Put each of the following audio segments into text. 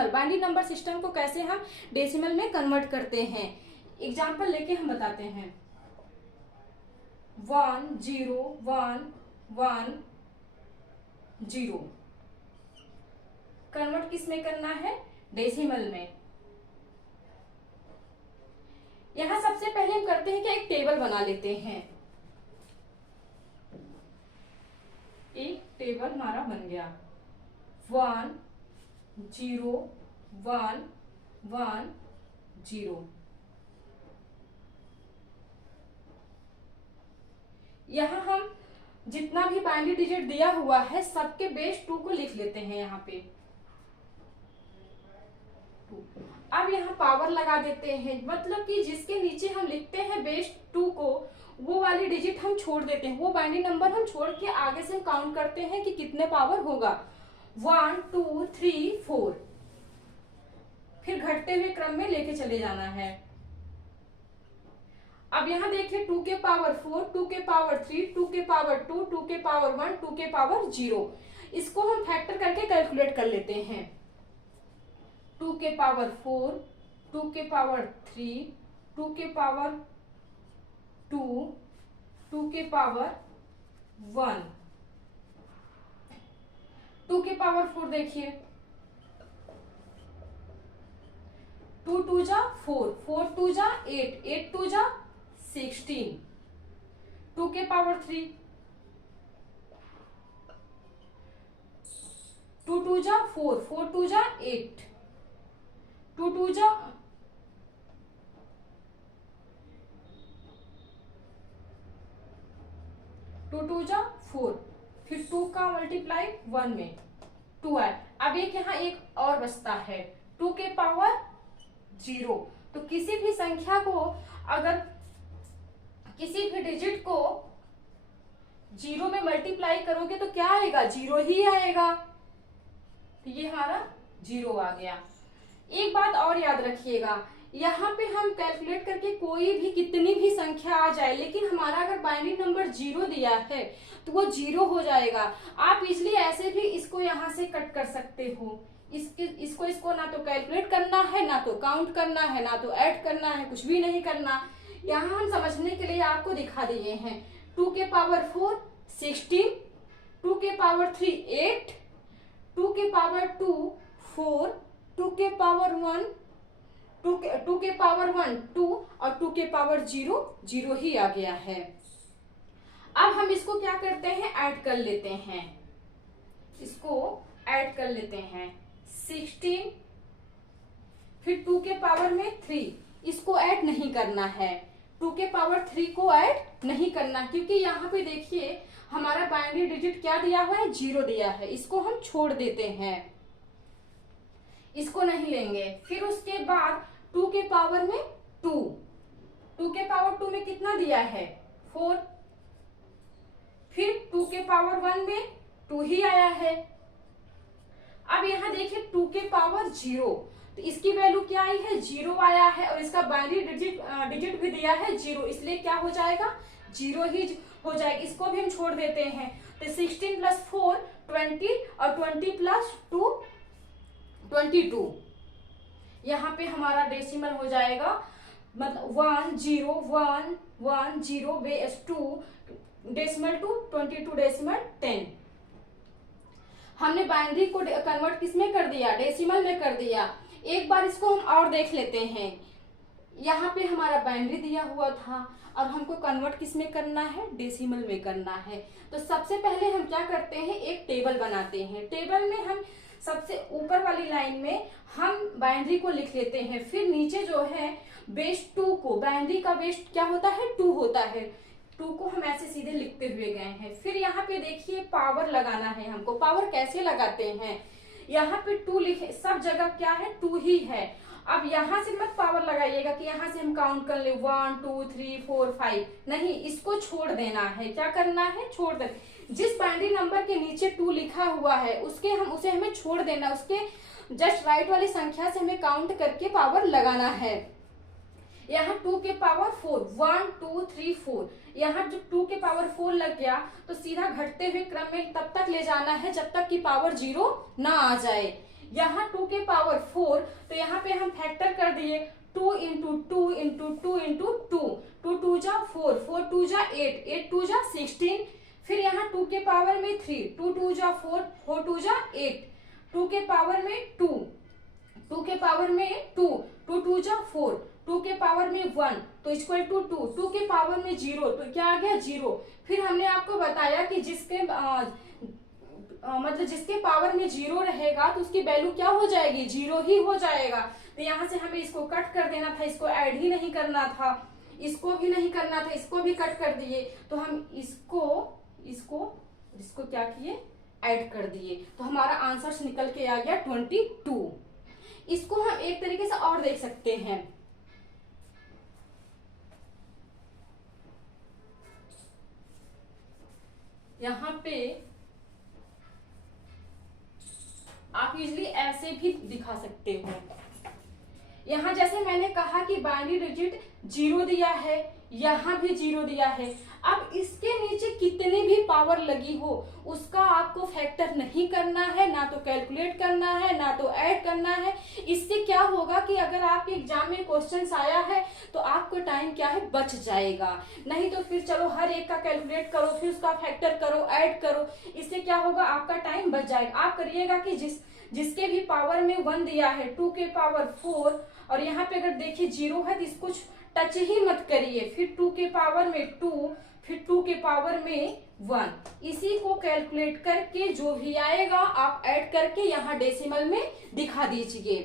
Decimal, binary number system को कैसे हम डेसिमल में कन्वर्ट करते हैं। एग्जाम्पल लेके हम बताते हैं। 1 0 1 1 0 कन्वर्ट किस में करना है, डेसिमल में। यहां सबसे पहले हम करते हैं कि एक टेबल बना लेते हैं। एक टेबल हमारा बन गया 1 0 1 1 0। यहां हम जितना भी बाइनरी डिजिट दिया हुआ है सबके बेस 2 को लिख लेते हैं यहाँ पे 2। अब यहाँ पावर लगा देते हैं, मतलब कि जिसके नीचे हम लिखते हैं बेस 2 को, वो वाली डिजिट हम छोड़ देते हैं, वो बाइनरी नंबर हम छोड़ के आगे से हम काउंट करते हैं कि कितने पावर होगा। 1 2 3 4, फिर घटते हुए क्रम में लेके चले जाना है। अब यहाँ देखिए 2 के पावर 4, 2 के पावर 3, 2 के पावर 2, 2 के पावर 1, 2 के पावर 0। इसको हम फैक्टर करके कैलकुलेट कर लेते हैं। 2 के पावर 4, 2 के पावर 3, 2 के पावर 2, 2 के पावर 1, 2 के पावर 4 देखिए 2 2 जा 4, 4 2 जा 8, 8 2 जा 16, 2 के पावर 3, 2 2 जा 4, 4 2 जा 8, 2 2 जा 2 2 जा 4, फिर 2 का मल्टीप्लाई 1 में 2 है। अब एक यहाँ एक और बचता है 2 के पावर 0। तो किसी भी संख्या को, अगर किसी भी डिजिट को 0 में मल्टीप्लाई करोगे तो क्या आएगा, 0 ही आएगा। तो ये हमारा 0 आ गया। एक बात और याद रखिएगा, यहाँ पे हम कैलकुलेट करके कोई भी कितनी भी संख्या आ जाए, लेकिन हमारा अगर बाइनरी नंबर 0 दिया है तो वो 0 हो जाएगा। आप इसलिए ऐसे भी इसको यहाँ से कट कर सकते हो। इसको ना तो कैलकुलेट करना है, ना तो काउंट करना है, ना तो ऐड करना है, कुछ भी नहीं करना। यहाँ हम समझने के लिए आपको दिखा दिए हैं। 2 के पावर 4 16, 2 के पावर 3 8, 2 के पावर 2 4, 2 के पावर 1 2 के पावर 1 2 और 2 के पावर 0 0 ही आ गया है। अब हम इसको क्या करते हैं, ऐड कर लेते हैं। इसको ऐड कर लेते हैं 16, फिर 2 के पावर में 3, इसको ऐड नहीं करना है। 2 के पावर 3 को ऐड नहीं करना, क्योंकि यहाँ पे देखिए हमारा बाइनरी डिजिट क्या दिया हुआ है, 0 दिया है। इसको हम छोड़ देते हैं, इसको नहीं लेंगे। फिर उसके बाद 2 के पावर में 2, 2 के पावर 2 में कितना दिया है 4, फिर 2 के पावर 1 में 2 ही आया है। अब यहाँ देखिए 2 के पावर 0, तो इसकी वैल्यू क्या आई है, 0 आया है, और इसका बाइनरी डिजिट भी दिया है 0, इसलिए क्या हो जाएगा, 0 ही हो जाएगा। इसको भी हम छोड़ देते हैं। तो 16 प्लस 4 20 और 20 प्लस 2 22। यहाँ पे हमारा डेसिमल हो जाएगा, मतलब 1 0 1 1 0 बेस 2 डेसिमल टू 22 डेसिमल 10। हमने बाइनरी को कन्वर्ट किस में कर दिया, डेसिमल में कर दिया। एक बार इसको हम और देख लेते हैं। यहाँ पे हमारा बाइनरी दिया हुआ था और हमको कन्वर्ट किस में करना है, डेसिमल में करना है। तो सबसे पहले हम क्या करते हैं, एक टेबल बनाते हैं। टेबल में हम सबसे ऊपर वाली लाइन में हम बाइनरी को लिख लेते हैं, फिर नीचे जो है बेस 2 को, बाइनरी का बेस क्या होता है 2 होता है, 2 को हम ऐसे सीधे लिखते हुए गए हैं। फिर यहाँ पे देखिए पावर लगाना है हमको। पावर कैसे लगाते हैं, यहाँ पे 2 लिखे, सब जगह क्या है 2 ही है। अब यहाँ से मत पावर लगाइएगा कि यहाँ से हम काउंट कर ले 1 2 3 4 5, नहीं, इसको छोड़ देना है। क्या करना है, छोड़ देना। जिस बाइनरी नंबर के नीचे 2 लिखा हुआ है उसे हमें छोड़ देना, उसके जस्ट राइट वाली संख्या से हमें काउंट करके पावर लगाना है। यहाँ 2 के पावर 4 1 2 3 4, यहाँ जब 2 के पावर 4 लग गया तो सीधा घटते हुए क्रम में तब तक ले जाना है जब तक कि पावर 0 ना आ जाए। यहाँ 2 के पावर 4 दिए, 2 इंटू 2 इंटू 2 इंटू 2, 2 2 जा 4, 4 2 जा 8, 8 2 जा 16, फिर यहाँ 2 के पावर में 3, 2 2 जा 4, 4 2 जा 8, 2 के पावर में 2, 2 के पावर में 2, 2 2 जा 4, 2 के पावर में 1, तो इक्वल टू 2, 2 के पावर में 0, तो क्या आ गया 0। फिर हमने आपको बताया कि जिसके मतलब जिसके पावर में 0 रहेगा तो उसकी वैल्यू क्या हो जाएगी, 0 ही हो जाएगा। तो यहाँ से हमें इसको कट कर देना था, इसको ऐड ही नहीं करना था, इसको भी नहीं करना था, इसको भी कट कर दिए। तो हम इसको क्या किए, ऐड कर दिए, तो हमारा आंसर निकल के आ गया 22। इसको हम एक तरीके से और देख सकते हैं, यहाँ पे आप इजिली ऐसे भी दिखा सकते हो। यहाँ जैसे मैंने कहा कि बाइनरी डिजिट 0 दिया है, यहाँ भी 0 दिया है। अब इसके नीचे कितनी भी पावर लगी हो उसका आपको फैक्टर नहीं करना है, ना तो कैलकुलेट करना है, ना तो ऐड करना है। इससे क्या होगा कि अगर आपके एग्जाम में क्वेश्चन आया है तो आपको टाइम क्या है, बच जाएगा। नहीं तो फिर चलो हर एक का कैलकुलेट करो, फिर उसका फैक्टर करो, ऐड करो, इससे क्या होगा, आपका टाइम बच जाएगा। आप करिएगा कि जिसके भी पावर में 1 दिया है, 2 के पावर 4, और यहाँ पे अगर देखिए 0 है तो इसको टच ही मत करिए। फिर 2 के पावर में 2, फिर 2 के पावर में 1, इसी को कैलकुलेट करके जो भी आएगा आप ऐड करके यहाँ डेसिमल में दिखा दीजिए।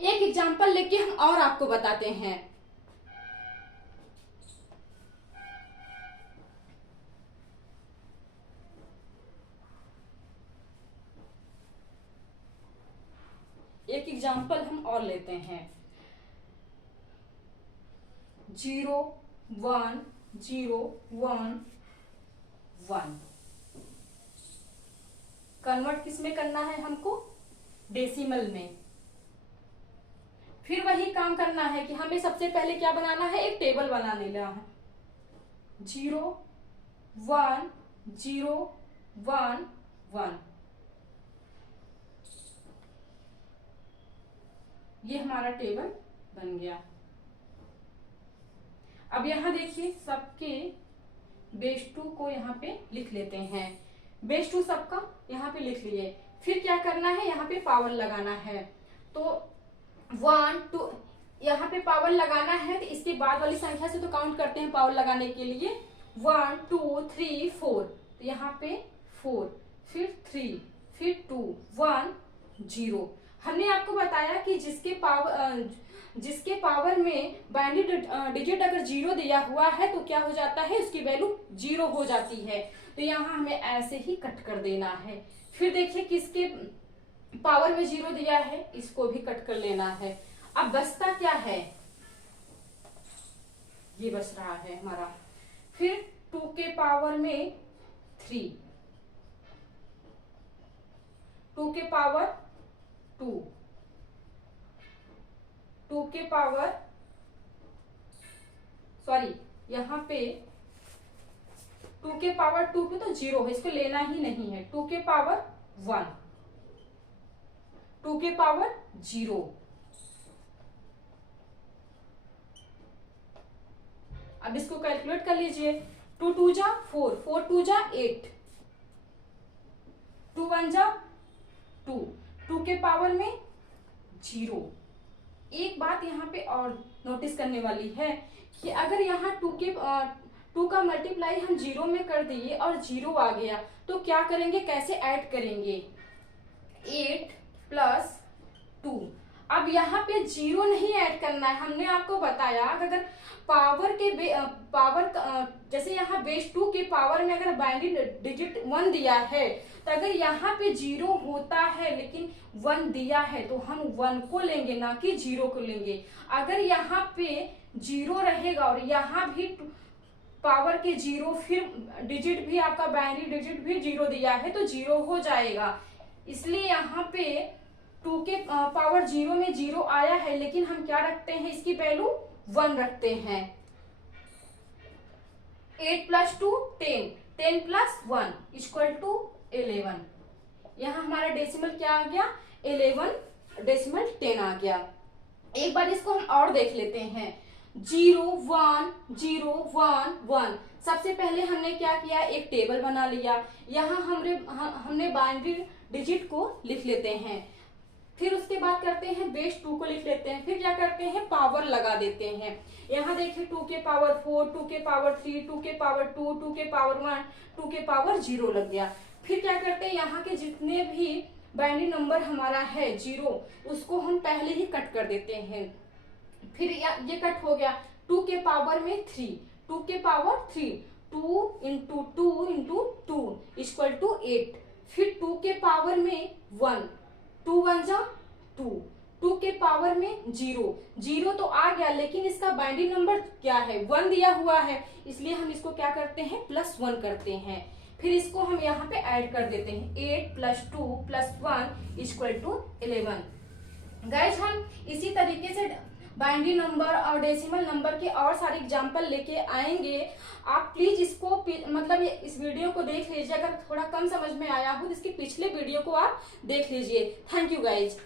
एक एग्जांपल लेके हम और आपको बताते हैं। एक एग्जांपल हम और लेते हैं, 0 1 0 1 1। कन्वर्ट किस में करना है हमको, डेसिमल में। फिर वही काम करना है कि हमें सबसे पहले क्या बनाना है, एक टेबल बना लेना है। 0 1 0 1 1, ये हमारा टेबल बन गया। अब यहाँ देखिए सबके बेस 2 को यहाँ पे लिख लेते हैं। बेस 2 सबका यहाँ पे लिख लिए। फिर क्या करना है, यहाँ पे पावर लगाना है। तो 1 2 यहाँ पे पावर लगाना है, तो इसके बाद वाली संख्या से तो काउंट करते हैं पावर लगाने के लिए। 1 2 3 4, तो यहाँ पे 4, फिर 3, फिर 2 1 0। हमने आपको बताया कि जिसके पावर में बाइनरी डिजिट अगर 0 दिया हुआ है तो क्या हो जाता है, उसकी वैल्यू 0 हो जाती है। तो यहाँ हमें ऐसे ही कट कर देना है। फिर देखिए किसके पावर में 0 दिया है, इसको भी कट कर लेना है। अब बचता क्या है, ये बच रहा है हमारा। फिर 2 के पावर में 3, 2 के पावर 2, 2 के पावर यहाँ पे 2 के पावर 2 पे तो 0 है, इसको लेना ही नहीं है। 2 के पावर 1, 2 के पावर 0, अब इसको कैलकुलेट कर लीजिए। 2 2 जा 4, 4 2 जा 8, 2 1 जा 2, 2 के पावर में 0। एक बात यहाँ पे और नोटिस करने वाली है कि अगर यहाँ 2 का मल्टीप्लाई हम 0 में कर दिए और 0 आ गया तो क्या करेंगे, कैसे ऐड करेंगे, 8 प्लस 2। अब यहाँ पे 0 नहीं ऐड करना है। हमने आपको बताया अगर पावर जैसे यहाँ बेस 2 के पावर में अगर बाइनरी डिजिट 1 दिया है तो अगर यहाँ पे 0 होता है लेकिन 1 दिया है तो हम 1 को लेंगे, ना कि 0 को लेंगे। अगर यहाँ पे 0 रहेगा और यहाँ भी पावर के 0, फिर डिजिट भी आपका बाइनरी डिजिट भी 0 दिया है तो 0 हो जाएगा। इसलिए यहाँ पे 2 के पावर 0 में 0 आया है, लेकिन हम क्या रखते हैं, इसकी वैल्यू 1 रखते हैं। 8 प्लस 2 10, 10 प्लस 1 इक्वल टू 11। यहाँ हमारा डेसिमल क्या आ गया, 11 डेसिमल 10 आ गया। एक बार इसको हम और देख लेते हैं। 0 1 0 1 1। सबसे पहले हमने क्या किया, एक टेबल बना लिया। यहाँ हमने बाइनरी डिजिट को लिख लेते हैं। फिर उसके बाद करते हैं बेस 2 को लिख लेते हैं। फिर क्या करते हैं, पावर लगा देते हैं। यहाँ देखिए 2 के पावर 4, 2 के पावर 3, 2 के पावर 2, 2 के पावर 1, 2 के पावर 0 लग गया। फिर क्या करते हैं, यहाँ के जितने भी बाइनरी नंबर हमारा है 0, उसको हम पहले ही कट कर देते हैं। फिर ये कट हो गया। 2 के पावर में 3, 2 के power 3, 2 into 2 into 2 equal to 8। फिर 2 के पावर में 1, 2 1 जा 2, 2 के पावर में 0, 0 तो आ गया, लेकिन इसका बाइनरी नंबर क्या है, 1 दिया हुआ है, इसलिए हम इसको क्या करते हैं, +1 करते हैं। फिर इसको हम यहाँ पे ऐड कर देते हैं। 8 + 2 + 1 इक्वल टू 11। गाइस, हम इसी तरीके से बाइनरी नंबर और डेसिमल नंबर के और सारे एग्जाम्पल लेके आएंगे। आप प्लीज इसको मतलब इस वीडियो को देख लीजिए। अगर थोड़ा कम समझ में आया हो तो इसके पिछले वीडियो को आप देख लीजिए। Thank you guys.